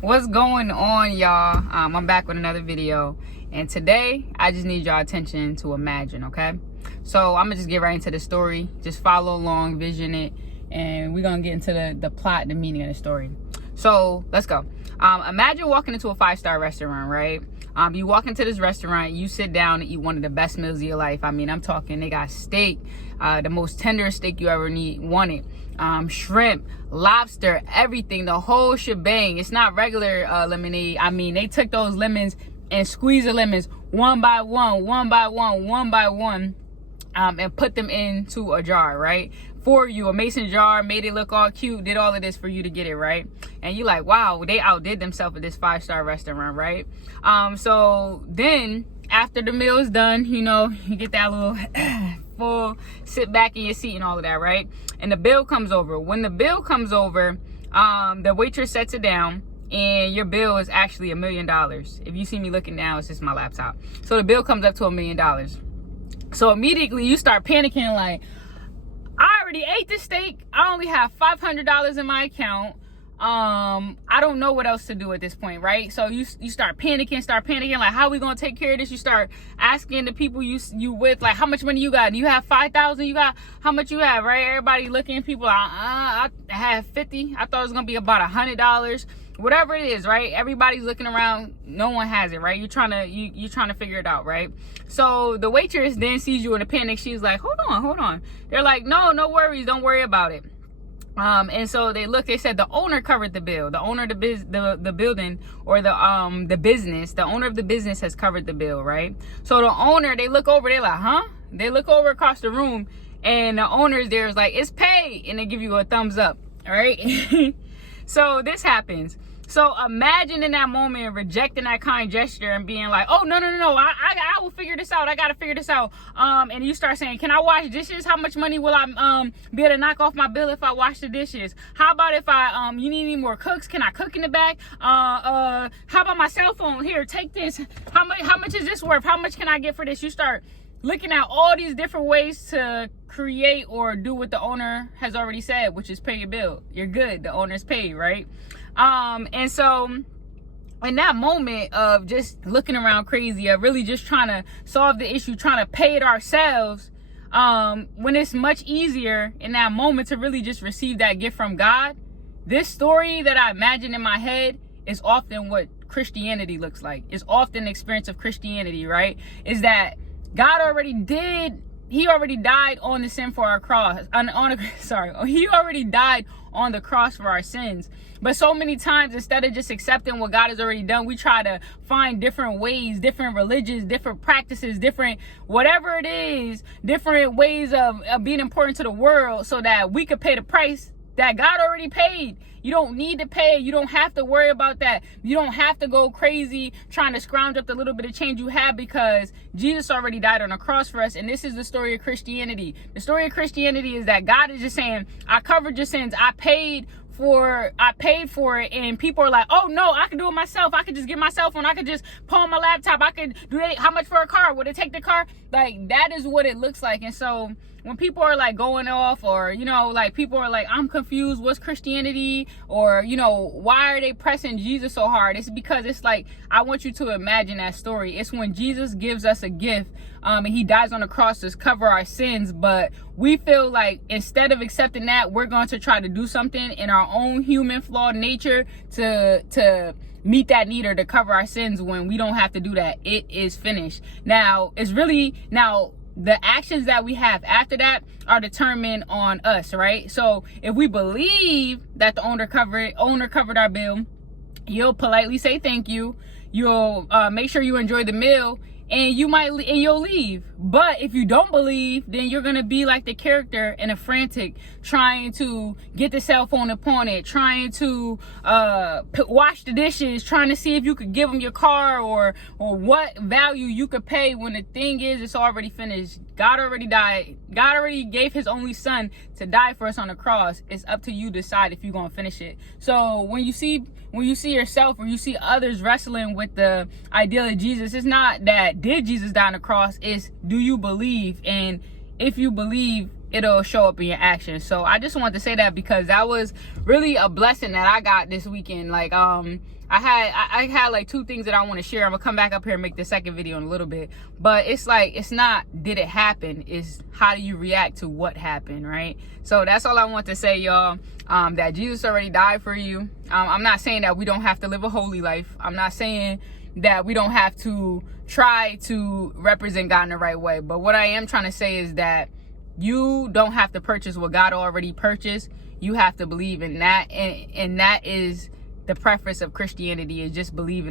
What's going on, y'all? I'm back with another video, and today I just need y'all attention to imagine. Okay, so I'm gonna just get right into the story. Just follow along, vision it, and we're gonna get into the plot and the meaning of the story. So let's go. Imagine walking into a 5-star restaurant, right? You walk into this restaurant, you sit down and eat one of the best meals of your life. I mean, I'm talking, they got steak, the most tenderest steak you ever wanted. Shrimp, lobster, everything, the whole shebang. It's not regular lemonade. I mean, they took those lemons and squeezed the lemons one by one, and put them into a jar, right? For you, a mason jar, made it look all cute, did all of this for you to get it, right? And you like, wow, they outdid themselves at this 5-star restaurant, right? So then after the meal is done, you know, you get that little full sit back in your seat and all of that, right? And the bill comes over. When the bill comes over, the waitress sets it down, and your bill is actually $1 million. If you see me looking now, it's just my laptop. So the bill comes up to $1 million. So immediately you start panicking, like, I already ate the steak. I only have $500 in my account. I don't know what else to do at this point, right? So you start panicking, like, how are we gonna take care of this? You start asking the people you with, like, how much money you got? Do you have 5,000? You got how much you have, right? Everybody looking, people, I have 50. I thought it was gonna be about $100. Whatever it is, right? Everybody's looking around. No one has it, right? You're trying to figure it out, right? So the waitress then sees you in a panic. She's like, hold on. They're like, no worries. Don't worry about it. And so they said the owner covered the bill. The owner of the building, or the business, the owner of the business has covered the bill, right? So the owner, they look over, they're like, huh? They look over across the room, and the owner there is like, it's paid. And they give you a thumbs up, all right? So this happens. So imagine in that moment rejecting that kind gesture and being like, oh, no, I will figure this out. I got to figure this out. And you start saying, can I wash dishes? How much money will I be able to knock off my bill if I wash the dishes? How about if you need any more cooks? Can I cook in the back? How about my cell phone? Here, take this. How much is this worth? How much can I get for this? You start looking at all these different ways to create or do what the owner has already said, which is pay your bill. You're good. The owner's paid, right? And so in that moment of just looking around crazy, of really just trying to solve the issue, trying to pay it ourselves, when it's much easier in that moment to really just receive that gift from God, this story that I imagine in my head is often what Christianity looks like. It's often the experience of Christianity, right? Is that God he already died on the sin for our cross. He already died on the cross for our sins. But so many times, instead of just accepting what God has already done, we try to find different ways, different religions, different practices, different whatever it is, different ways of being important to the world so that we could pay the price that God already paid. You don't need to pay. You don't have to worry about that. You don't have to go crazy trying to scrounge up the little bit of change you have, because Jesus already died on the cross for us. And this is the story of Christianity. The story of Christianity is that God is just saying, I covered your sins. I paid for it. And people are like, oh no, I can do it myself. I could just get my cell phone. I could just pull on my laptop. I could do that. How much for a car? Would it take the car? Like, that is what it looks like. And so when people are like going off, or, you know, like people are like, I'm confused, what's Christianity? Or, you know, why are they pressing Jesus so hard? It's because it's like, I want you to imagine that story. It's when Jesus gives us a gift, and he dies on the cross to cover our sins. But we feel like instead of accepting that, we're going to try to do something in our own human flawed nature to meet that need or to cover our sins, when we don't have to do that. It is finished. Now, the actions that we have after that are determined on us, right? So if we believe that the owner covered our bill, you'll politely say thank you. You'll make sure you enjoy the meal, and you'll leave. But if you don't believe, then you're gonna be like the character in a frantic, trying to get the cell phone and pawn it, trying to wash the dishes, trying to see if you could give them your car or what value you could pay, when the thing is, it's already finished. God already died. God already gave his only son to die for us on the cross. It's up to you to decide if you're gonna finish it. So when you see yourself, or you see others wrestling with the ideal of Jesus, it's not that did Jesus die on the cross, it's do you believe? And if you believe, it'll show up in your actions. So I just wanted to say that because that was really a blessing that I got this weekend. Like I had like 2 things that I want to share. I'm gonna come back up here and make the second video in a little bit, but it's like, it's not did it happen, is how do you react to what happened, right? So that's all I want to say, y'all. That Jesus already died for you. I'm not saying that we don't have to live a holy life. I'm not saying that we don't have to try to represent God in the right way, but what I am trying to say is that you don't have to purchase what God already purchased. You have to believe in that, and that is the preface of Christianity, is just believing.